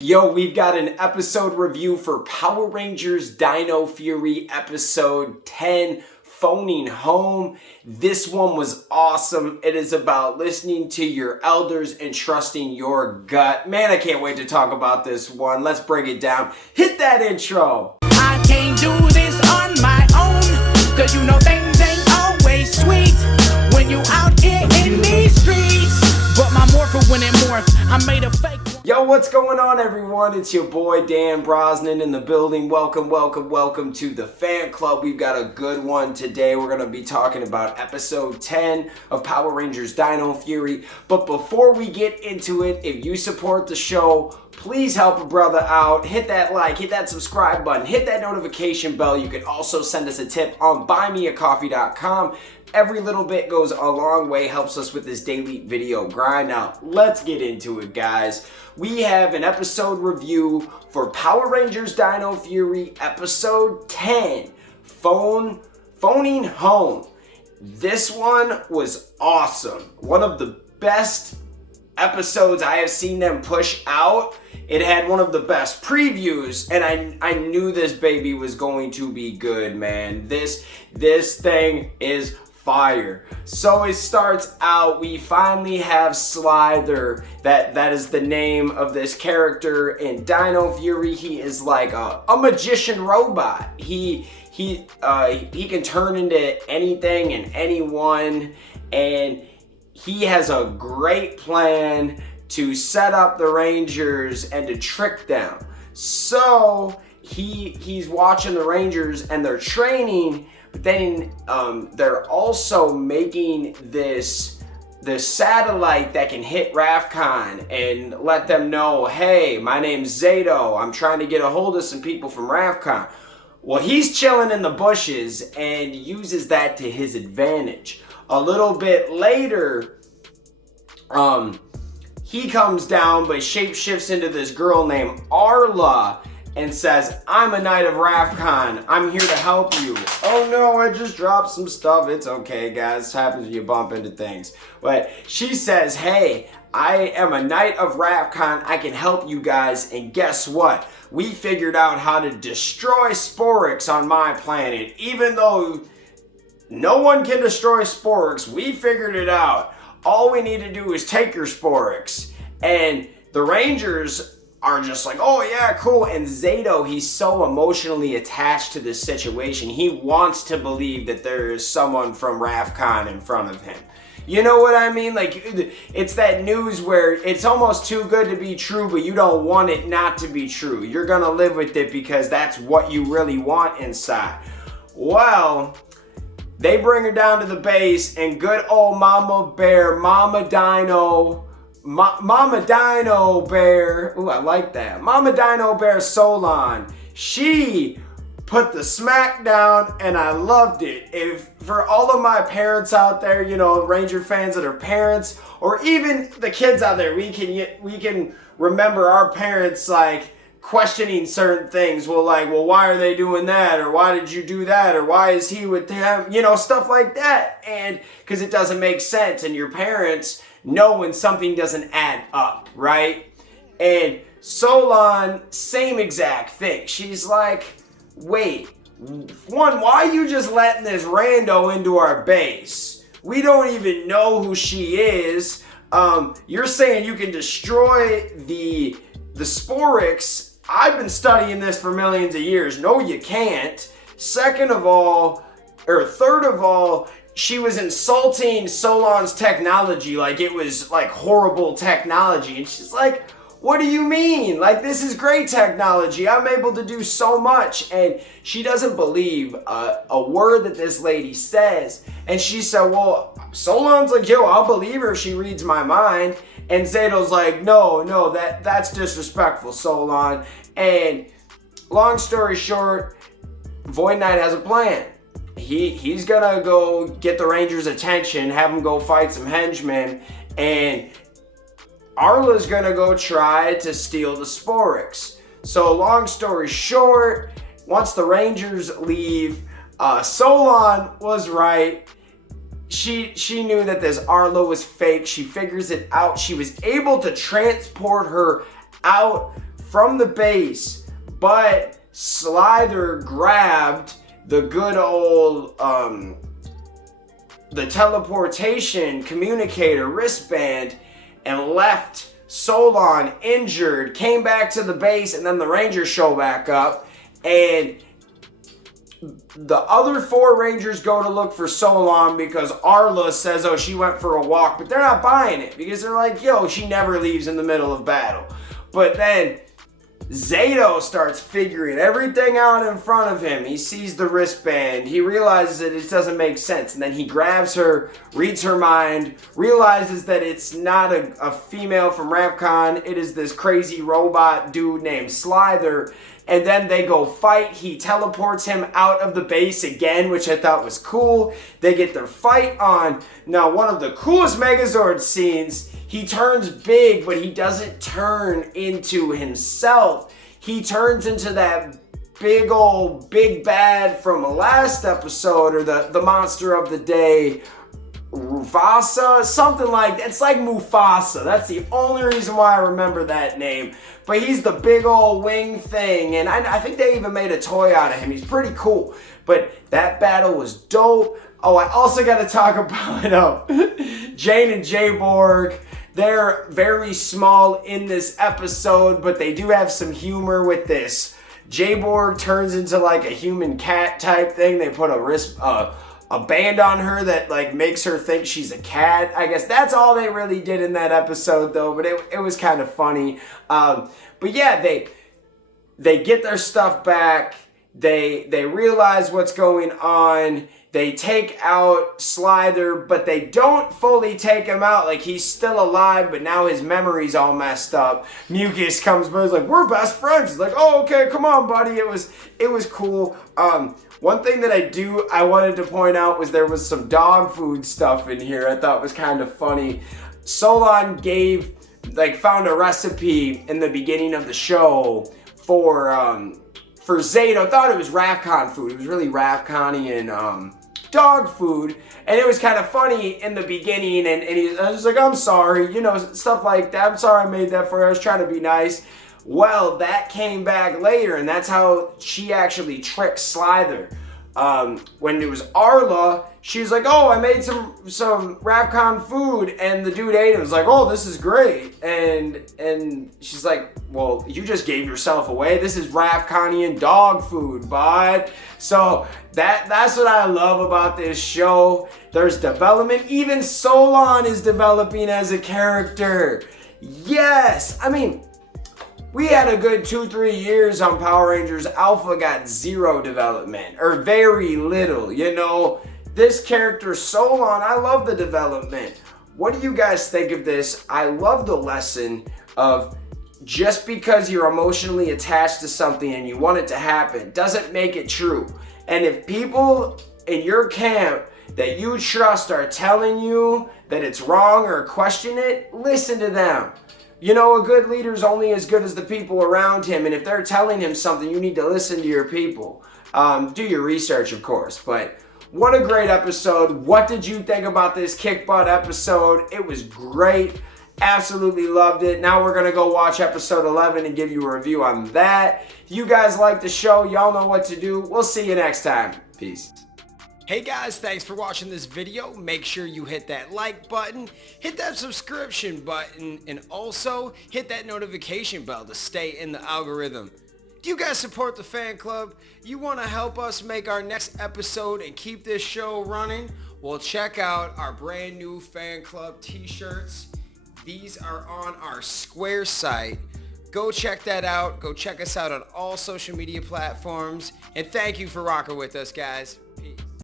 Yo, we've got an episode review for Power Rangers Dino Fury episode 10, Phoning Home. This one was awesome. It is about listening to your elders and trusting your gut. Man, I can't wait to talk about this one. Let's break it down. Hit that intro. I can't do this on my own, cause you know things ain't always sweet when you out here in these streets. But my morpher when it morphed, I made a fake one. Yo, what's going on, everyone? It's your boy Dan Brosnan in the building. Welcome to the fan club. We've got a good one today. We're going to be talking about episode 10 of Power Rangers Dino Fury. But before we get into it, if you support the show, please help a brother out. Hit that like, hit that subscribe button, hit that notification bell. You can also send us a tip on buymeacoffee.com. Every little bit goes a long way, helps us with this daily video grind. Now, let's get into it, guys. We have an episode review for Power Rangers Dino Fury episode 10, Phoning Home. This one was awesome. One of the best episodes I have seen them push out. It had one of the best previews, and I knew this baby was going to be good, man. This thing is fire. So it starts out, we finally have Slither. That is the name of this character in Dino Fury. He is like a magician robot. He can turn into anything and anyone, and he has a great plan to set up the Rangers and to trick them. So he's watching the Rangers and they're training, but then they're also making this satellite that can hit Rafcon and let them know, hey, my name's Zato. I'm trying to get a hold of some people from Rafcon. Well, he's chilling in the bushes and uses that to his advantage. A little bit later, he comes down but shapeshifts into this girl named Arla and says, I'm a knight of Rafcon. I'm here to help you. Oh no, I just dropped some stuff. It's okay, guys. It happens when you bump into things. But she says, hey, I am a knight of Rafcon. I can help you guys. And guess what? We figured out how to destroy Sporix on my planet. Even though no one can destroy Sporix, we figured it out. All we need to do is take your Sporix. And the Rangers are just like, oh yeah, cool. And Zato, he's so emotionally attached to this situation. He wants to believe that there is someone from Rafcon in front of him. You know what I mean? Like, it's that news where it's almost too good to be true, but you don't want it not to be true. You're gonna live with it because that's what you really want inside. Well, they bring her down to the base, and good old Mama Bear, Mama Dino Bear, ooh, I like that. Mama Dino Bear Solon, she put the smack down, and I loved it. If for all of my parents out there, you know, Ranger fans that are parents, or even the kids out there, we can remember our parents like questioning certain things. Well, why are they doing that? Or why did you do that? Or why is he with them? You know, stuff like that. And because it doesn't make sense, and your parents know when something doesn't add up, right? And Solon, same exact thing. She's like, wait, one, why are you just letting this rando into our base? We don't even know who she is. You're saying you can destroy the Sporix. I've been studying this for millions of years. No, you can't. Third of all, she was insulting Solon's technology like it was like horrible technology. And she's like, what do you mean? Like, this is great technology. I'm able to do so much. And she doesn't believe a word that this lady says. And she said, well, Solon's like, yo, I'll believe her if she reads my mind. And Zato's like, no, that's disrespectful, Solon. And long story short, Void Knight has a plan. He's gonna go get the Rangers' attention, have them go fight some henchmen, and Arla's gonna go try to steal the Sporix. So long story short, once the Rangers leave, Solon was right. She knew that this Arla was fake. She figures it out. She was able to transport her out from the base, but Slither grabbed the good old the teleportation communicator wristband and left Solon injured, came back to the base, and then the Rangers show back up, and the other 4 Rangers go to look for Solon because Arla says, oh, she went for a walk, but they're not buying it because they're like, yo, she never leaves in the middle of battle. But then Zato starts figuring everything out in front of him. He sees the wristband. He realizes that it doesn't make sense. And then he grabs her, reads her mind, realizes that it's not a female from Ravcon. It is this crazy robot dude named Slither. And then they go fight. He teleports him out of the base again, which I thought was cool. They get their fight on. Now, one of the coolest Megazord scenes, he turns big, but he doesn't turn into himself. He turns into that big old big bad from last episode, or the monster of the day, Mufasa, something like that. It's like Mufasa. That's the only reason why I remember that name. But he's the big old wing thing, and I think they even made a toy out of him. He's pretty cool. But that battle was dope. Oh, I also got to talk about Jane and Jayborg. They're very small in this episode, but they do have some humor with this. Jayborg turns into like a human cat type thing. They put a band on her that like makes her think she's a cat. I guess that's all they really did in that episode though, but it was kind of funny. But yeah, they get their stuff back. They realize what's going on. They take out Slither, but they don't fully take him out. Like, he's still alive, but now his memory's all messed up. Mucus comes by, he's like, we're best friends. He's like, oh, okay, come on, buddy. It was cool. One thing that I wanted to point out was there was some dog food stuff in here I thought was kind of funny. Solon found a recipe in the beginning of the show for Zato. Thought it was Ravcon food. It was really Ravconian dog food, and it was kind of funny in the beginning, and I was like, I'm sorry, stuff like that. I'm sorry I made that for you. I was trying to be nice. Well, that came back later, and that's how she actually tricked Slither. When it was Arla, she was like, oh, I made some Ravcon food, and the dude ate it and was like, oh, this is great. And she's like, well, you just gave yourself away. This is Ravconian dog food, bud. So that's what I love about this show. There's development. Even Solon is developing as a character. Yes! I mean, we had a good 2-3 years on Power Rangers. Alpha got 0 development, or very little, This character, Solon, I love the development. What do you guys think of this? I love the lesson of just because you're emotionally attached to something and you want it to happen doesn't make it true. And if people in your camp that you trust are telling you that it's wrong or question it, listen to them. A good leader's only as good as the people around him, and if they're telling him something, you need to listen to your people. Do your research, of course, but what a great episode. What did you think about this kick butt episode? It was great. Absolutely loved it. Now we're going to go watch episode 11 and give you a review on that. If you guys like the show, y'all know what to do. We'll see you next time. Peace. Hey guys, thanks for watching this video. Make sure you hit that like button, hit that subscription button, and also hit that notification bell to stay in the algorithm. Do you guys support the fan club? You want to help us make our next episode and keep this show running? Well, check out our brand new fan club t-shirts. These are on our Square site. Go check that out. Go check us out on all social media platforms. And thank you for rocking with us, guys.